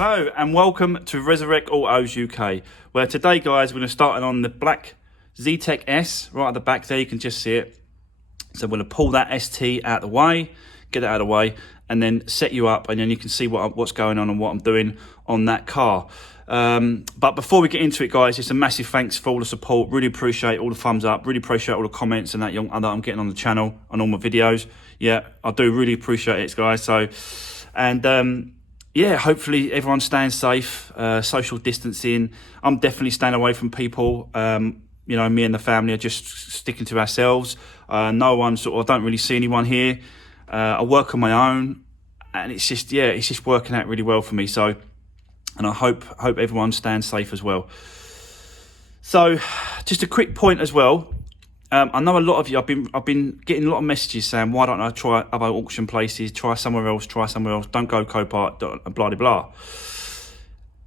Hello and welcome to Resurwreck Autos UK, where today, guys, we're going to start on the black Zetec S. Right at the back there, you can just see it. So we're going to pull that ST out of the way, get it out of the way, and then set you up, and then you can see what's going on and what I'm doing on that car. But before we get into it, guys, just a massive thanks for all the support. Really appreciate all the thumbs up, really appreciate all the comments and that I'm getting on the channel on all my videos. Yeah, I do really appreciate it, guys. So, and yeah, hopefully everyone's staying safe, social distancing. I'm definitely staying away from people. You know, me and the family are just sticking to ourselves. No one I don't really see anyone here. I work on my own, and it's just working out really well for me. So, and I hope everyone's staying safe as well. So, just a quick point as well. I know a lot of you. I've been getting a lot of messages saying, why don't I try other auction places? Try somewhere else. Don't go Copart. Blah blah blah.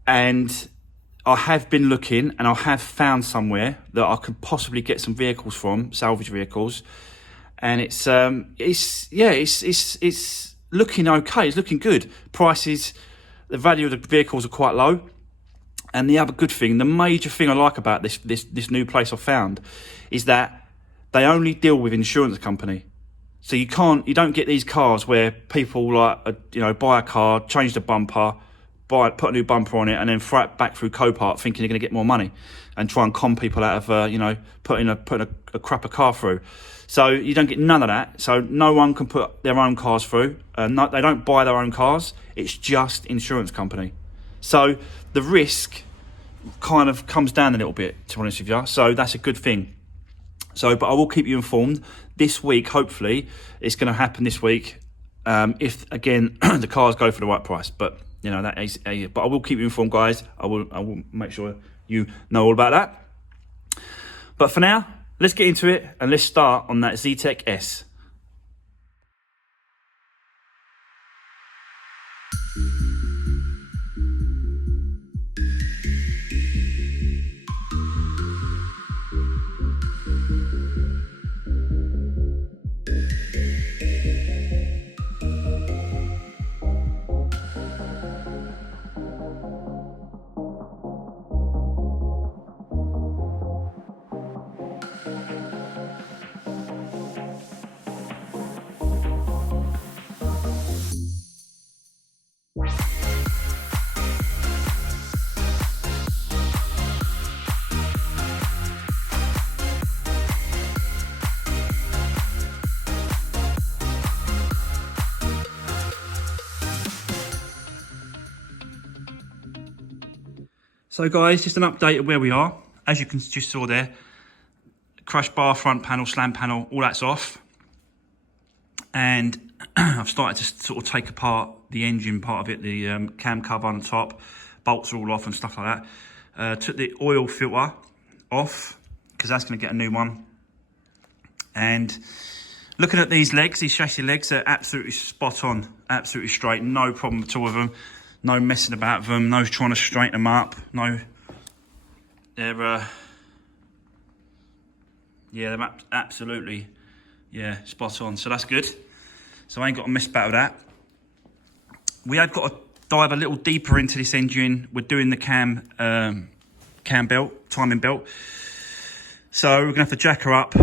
And I have been looking, and I have found somewhere that I could possibly get some vehicles from, salvage vehicles, and it's looking okay. It's looking good. Prices, the value of the vehicles are quite low, and the other good thing, the major thing I like about this new place I found, is that they only deal with insurance company. So you don't get these cars where people buy a car, change the bumper, put a new bumper on it, and then throw it back through Copart thinking they're going to get more money and try and con people out of, putting a crapper car through. So you don't get none of that. So no one can put their own cars through. They don't buy their own cars. It's just insurance company. So the risk kind of comes down a little bit, to be honest with you. So that's a good thing. So, but I will keep you informed this week. Hopefully it's going to happen this week. If again, the cars go for the right price, but but I will keep you informed, guys. I will make sure you know all about that. But for now, let's get into it and let's start on that Zetec S. So guys, just an update of where we are. As you can just saw there, crash bar, front panel, slam panel, all that's off. And I've started to sort of take apart the engine part of it, the cam cover on the top, bolts are all off and stuff like that. Took the oil filter off, because that's going to get a new one. And looking at these legs, these chassis legs, they're absolutely spot on, absolutely straight, no problem at all with them. No messing about with them, no trying to straighten them up, no. They're absolutely, spot on. So that's good. So I ain't got to mess about with that. We have got to dive a little deeper into this engine. We're doing the cam belt, timing belt. So we're gonna have to jack her up,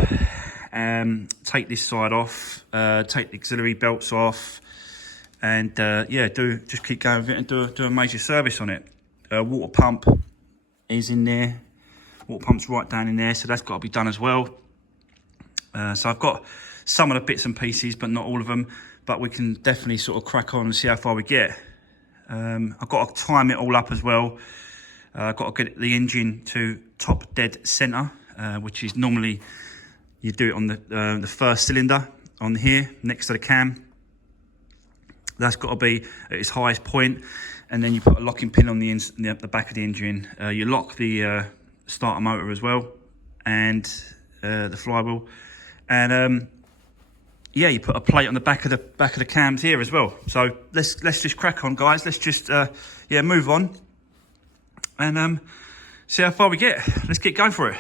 take this side off, take the auxiliary belts off, and just keep going with it and do a major service on it. Water pump is in there. Water pump's right down in there, so that's got to be done as well. So I've got some of the bits and pieces, but not all of them. But we can definitely sort of crack on and see how far we get. I've got to time it all up as well. I've got to get the engine to top dead centre, which is normally you do it on the first cylinder on here next to the cam. That's got to be at its highest point, and then you put a locking pin on the back of the engine. You lock the starter motor as well, and the flywheel, and you put a plate on the back of the cams here as well. So let's just crack on, guys. Let's just move on and see how far we get. Let's get going for it.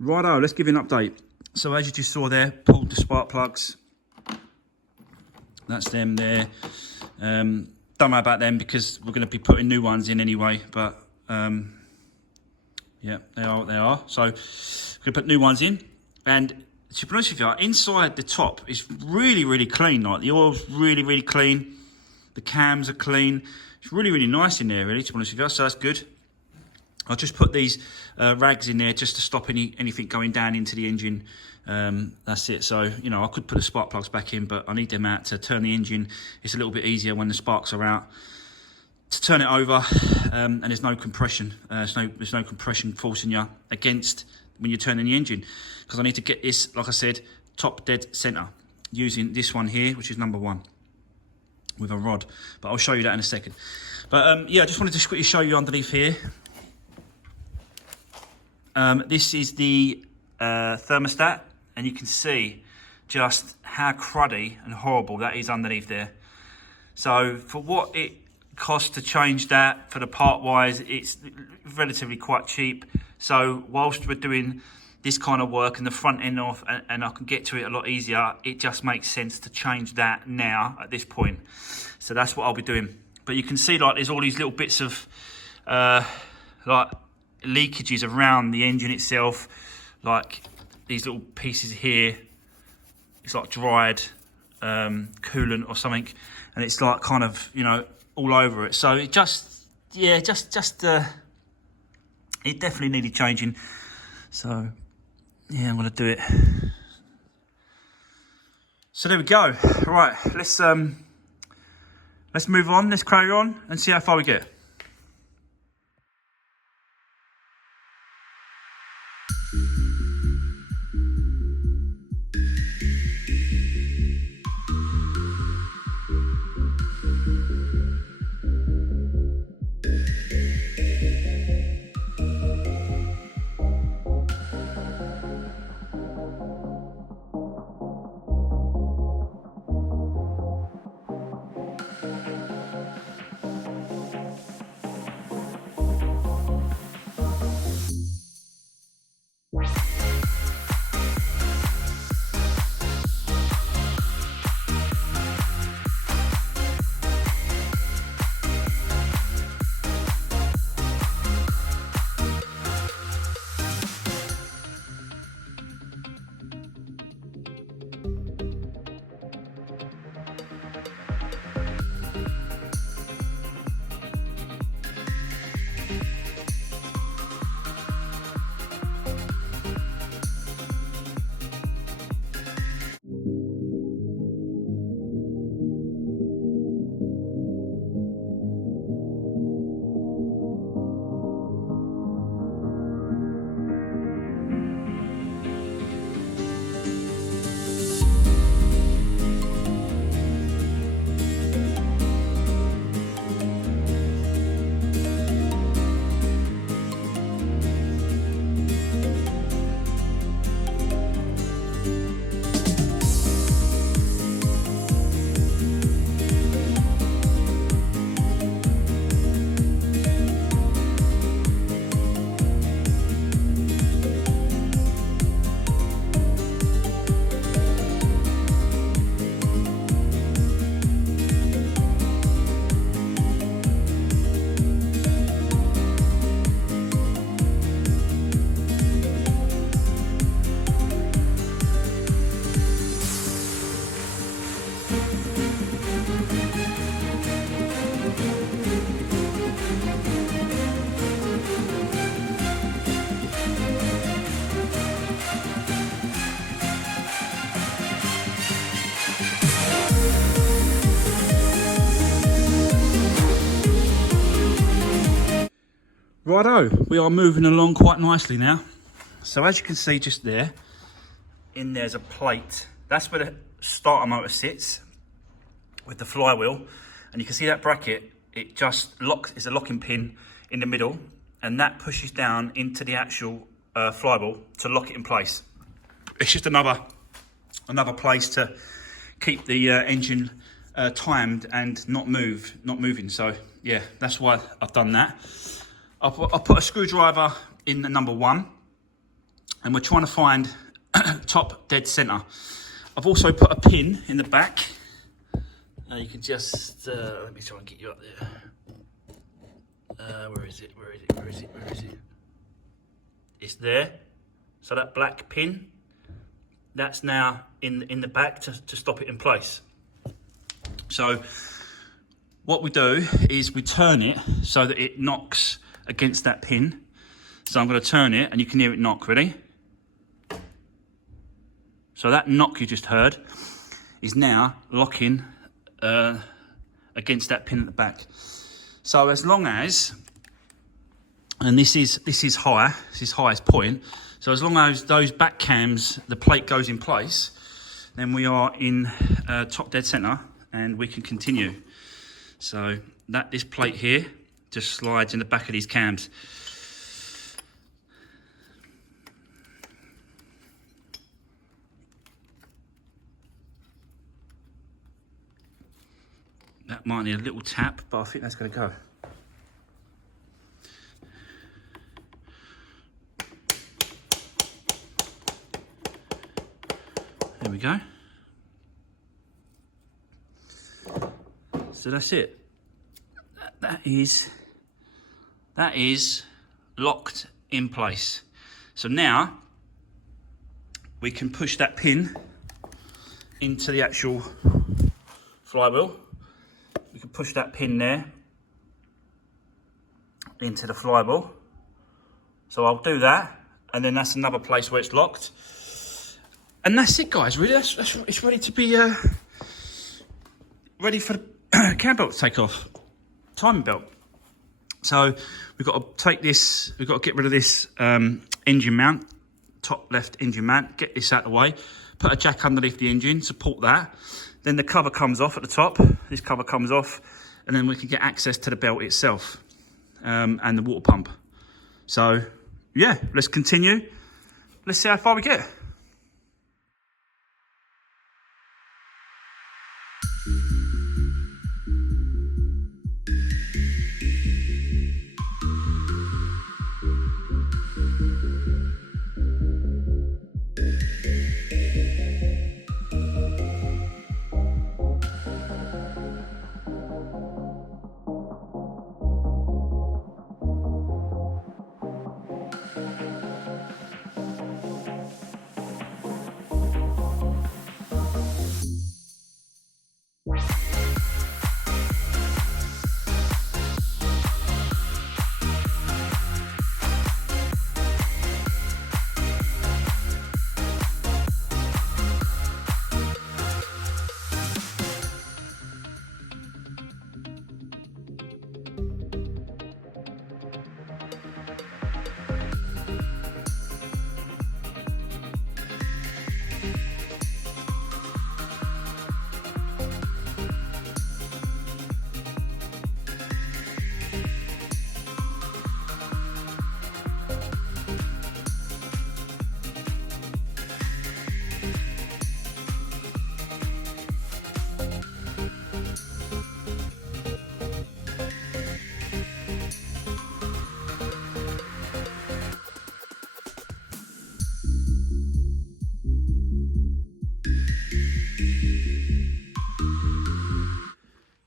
Righto, let's give you an update. So as you just saw there, pulled the spark plugs. That's them there. Don't worry about them because we're going to be putting new ones in anyway. But yeah, they are what they are. So we're going to put new ones in. And to be honest with you, inside the top is really, really clean. Like the oil's really, really clean. The cams are clean. It's really, really nice in there, really, to be honest with you. So that's good. I'll just put these rags in there just to stop anything going down into the engine. That's it. So, you know, I could put the spark plugs back in, but I need them out to turn the engine. It's a little bit easier when the sparks are out to turn it over, and there's no compression. There's no compression forcing you against when you're turning the engine. Because I need to get this, like I said, top dead center using this one here, which is number 1 with a rod. But I'll show you that in a second. But yeah, I just wanted to quickly show you underneath here. This is the thermostat, and you can see just how cruddy and horrible that is underneath there. So for what it costs to change that, for the part wise, it's relatively quite cheap. So whilst we're doing this kind of work and the front end off, and I can get to it a lot easier, it just makes sense to change that now at this point. So that's what I'll be doing. But you can see like there's all these little bits of like leakages around the engine itself, like these little pieces here. It's like dried coolant or something, and it's like kind of, you know, all over it. So it just, yeah, it definitely needed changing. So yeah, I'm gonna do it. So there we go. Right, let's move on. Let's carry on and see how far we get. Righto, we are moving along quite nicely now. So as you can see just there, in there's a plate. That's where the starter motor sits with the flywheel. And you can see that bracket, it just locks, it's a locking pin in the middle, and that pushes down into the actual flywheel to lock it in place. It's just another place to keep the engine timed and not moving. So yeah, that's why I've done that. I'll put a screwdriver in the number 1, and we're trying to find top dead center. I've also put a pin in the back. You can just, let me try and get you up there. Where is it? Where is it? Where is it? Where is it? It's there. So that black pin, that's now in the back to stop it in place. So what we do is we turn it so that it knocks against that pin. So I'm going to turn it and you can hear it knock. Ready? So that knock you just heard is now locking against that pin at the back. So as long as, and this is high, this is highest point. So as long as those back cams, the plate goes in place, then we are in top dead center and we can continue. So this plate here just slides in the back of these cams. That might need a little tap, but I think that's going to go. There we go. So that's it. That is locked in place. So now we can push that pin into the actual flywheel. We can push that pin there into the flywheel. So I'll do that, and then that's another place where it's locked. And that's it, guys. Really, it's ready to be ready for the cam belt to take off. Timing belt. So we've got to take this. We've got to get rid of this engine mount, top left engine mount. Get this out of the way. Put a jack underneath the engine. Support that. Then the cover comes off at the top. This cover comes off, and then we can get access to the belt itself and the water pump. So yeah, let's continue. Let's see how far we get.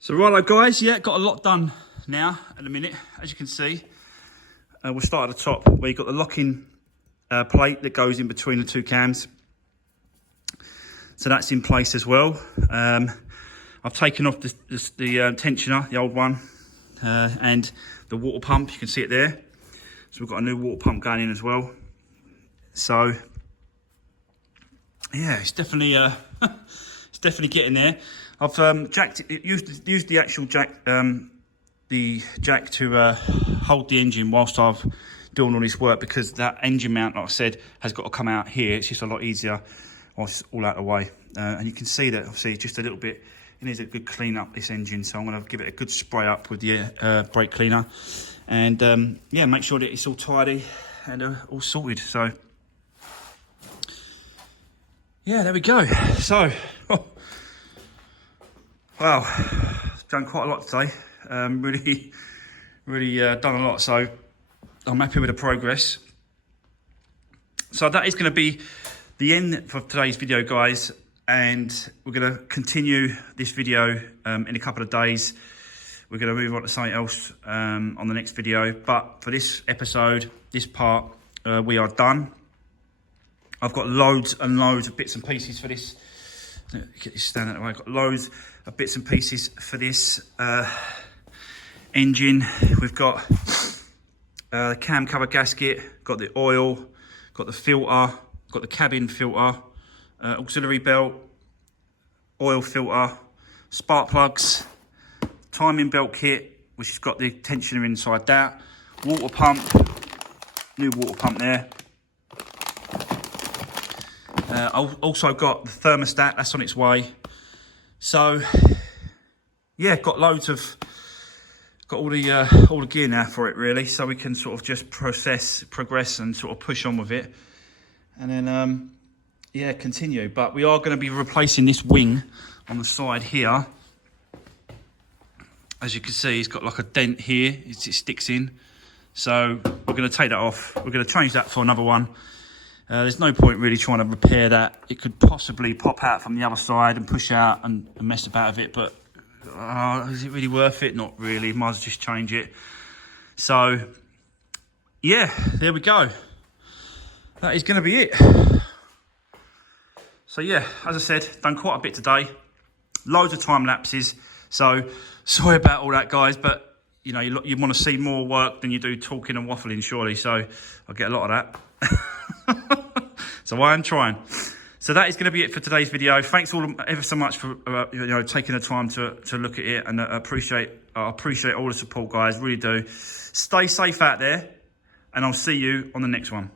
So righto guys, yeah, got a lot done now at the minute. As you can see, we'll start at the top where you've got the locking plate that goes in between the two cams. So that's in place as well. I've taken off the tensioner, the old one, and the water pump, you can see it there. So we've got a new water pump going in as well. So yeah, it's definitely it's definitely getting there. I've used the actual jack, the jack to hold the engine whilst I've doing all this work, because that engine mount, like I said, has got to come out here. It's just a lot easier whilst it's all out of the way. And you can see that obviously just a little bit, it needs a good clean up, this engine. So I'm going to give it a good spray up with the brake cleaner, and yeah, make sure that it's all tidy and all sorted. So yeah, there we go. So wow, done quite a lot today. Really done a lot. So I'm happy with the progress. So that is going to be the end for today's video, guys. And we're going to continue this video in a couple of days. We're going to move on to something else on the next video. But for this episode, this part, we are done. I've got loads and loads of bits and pieces for this. Get this stand out of the way. I've got loads of bits and pieces for this engine. We've got the cam cover gasket, got the oil, got the filter, got the cabin filter, auxiliary belt, oil filter, spark plugs, timing belt kit, which has got the tensioner inside that, water pump, new water pump there. I've also got the thermostat, that's on its way. So yeah, got all the gear now for it really, so we can sort of just progress and sort of push on with it, and then yeah, continue. But we are going to be replacing this wing on the side here. As you can see, it's got like a dent here, it sticks in, so we're going to take that off. We're going to change that for another one. There's no point really trying to repair that. It could possibly pop out from the other side and push out and mess about with it, but is it really worth it? Not really. Might as well just change it. So yeah, there we go. That is going to be it. So yeah, as I said, done quite a bit today. Loads of time lapses. So sorry about all that, guys, but you know, you want to see more work than you do talking and waffling, surely. So I get a lot of that. So I am trying. So that is going to be it for today's video. Thanks all ever so much for taking the time to look at it, and I appreciate all the support, guys. Really do. Stay safe out there, and I'll see you on the next one.